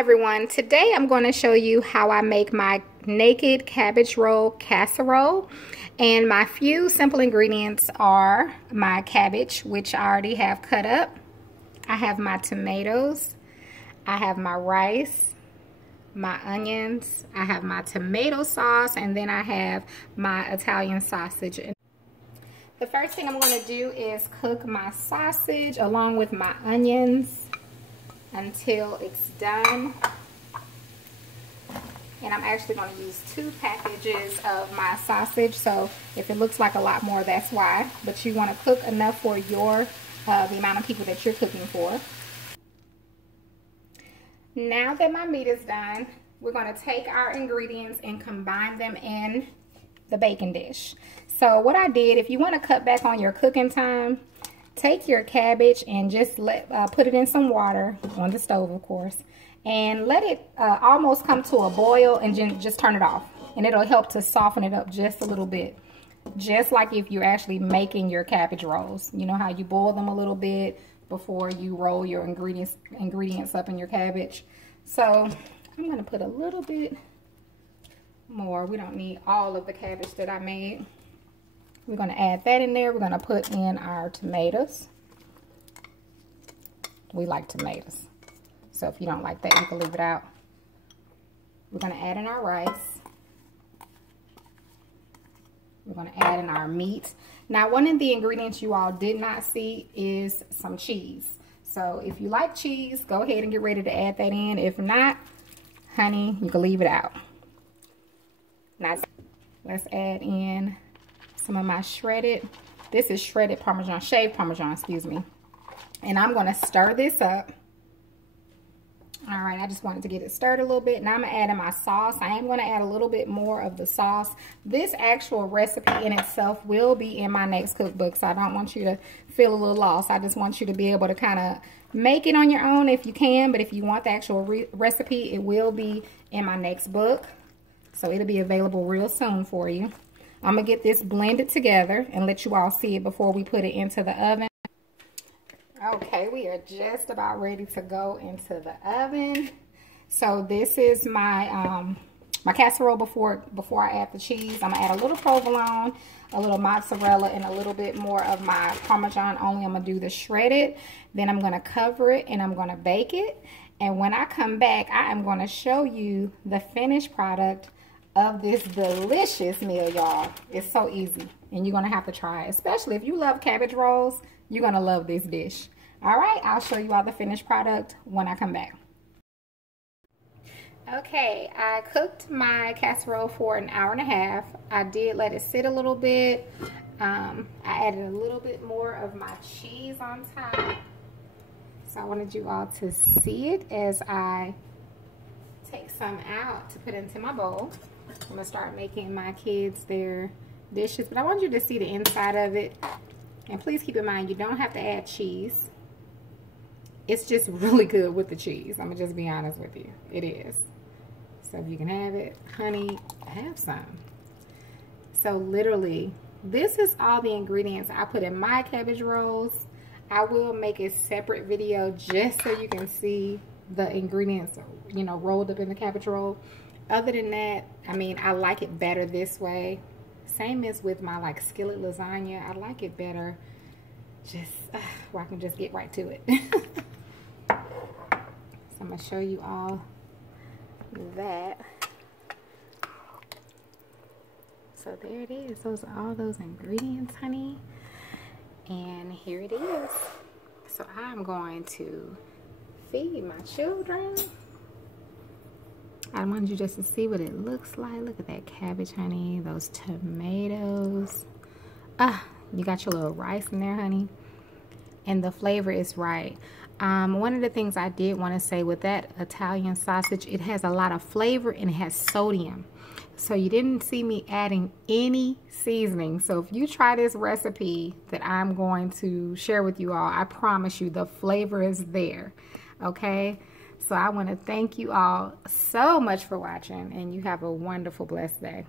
everyone. Today I'm going to show you how I make my naked cabbage roll casserole. And my few simple ingredients are my cabbage, which I already have cut up. I have my tomatoes. I have my rice, my onions. I have my tomato sauce, and then I have my Italian sausage. The first thing I'm going to do is cook my sausage along with my onions until it's done. And I'm actually going to use 2 packages of my sausage, so if it looks like a lot more, that's why. But you want to cook enough for your the amount of people that you're cooking for. Now that my meat is done, we're going to take our ingredients and combine them in the baking dish. So what I did, if you want to cut back on your cooking time, take your cabbage and just put it in some water on the stove, of course, and let it almost come to a boil, and just turn it off, and it'll help to soften it up just a little bit, just like if you're actually making your cabbage rolls. You know how you boil them a little bit before you roll your ingredients up in your cabbage. So I'm going to put a little bit more. We don't need all of the cabbage that I made. We're going to add that in there. We're going to put in our tomatoes. We like tomatoes, so if you don't like that, you can leave it out. We're going to add in our rice. We're going to add in our meat. Now, one of the ingredients you all did not see is some cheese. So if you like cheese, go ahead and get ready to add that in. If not, honey, you can leave it out. Now, let's add in some of my shredded, this is shredded Parmesan, shaved Parmesan, excuse me. And I'm going to stir this up. All right, I just wanted to get it stirred a little bit. Now I'm going to add in my sauce. I am going to add a little bit more of the sauce. This actual recipe in itself will be in my next cookbook, so I don't want you to feel a little lost. I just want you to be able to kind of make it on your own if you can, but if you want the actual recipe, it will be in my next book. So it'll be available real soon for you. I'm going to get this blended together and let you all see it before we put it into the oven. Okay, we are just about ready to go into the oven. So this is my my casserole before I add the cheese. I'm going to add a little provolone, a little mozzarella, and a little bit more of my Parmesan only. I'm going to do the shredded. Then I'm going to cover it and I'm going to bake it. And when I come back, I am going to show you the finished product of this delicious meal, y'all. It's so easy, and you're gonna have to try it, especially if you love cabbage rolls. You're gonna love this dish. All right, I'll show you all the finished product when I come back. Okay, I cooked my casserole for an hour and a half. I did let it sit a little bit. I added a little bit more of my cheese on top, so I wanted you all to see it as I take some out to put into my bowl. I'm going to start making my kids their dishes, but I want you to see the inside of it. And please keep in mind, you don't have to add cheese. It's just really good with the cheese. I'm going to just be honest with you. It is. So if you can have it, honey, have some. So literally, this is all the ingredients I put in my cabbage rolls. I will make a separate video just so you can see the ingredients, you know, rolled up in the cabbage roll. Other than that, I mean, I like it better this way. Same as with my like skillet lasagna. I like it better just where I can just get right to it. So I'm going to show you all that. So there it is. Those are all those ingredients, honey. And here it is. So I'm going to feed my children. I wanted you just to see what it looks like. Look at that cabbage, honey. Those tomatoes. You got your little rice in there, honey. And the flavor is right. One of the things I did want to say with that Italian sausage, it has a lot of flavor and it has sodium. So you didn't see me adding any seasoning. So if you try this recipe that I'm going to share with you all, I promise you the flavor is there. Okay? So I want to thank you all so much for watching, and you have a wonderful, blessed day.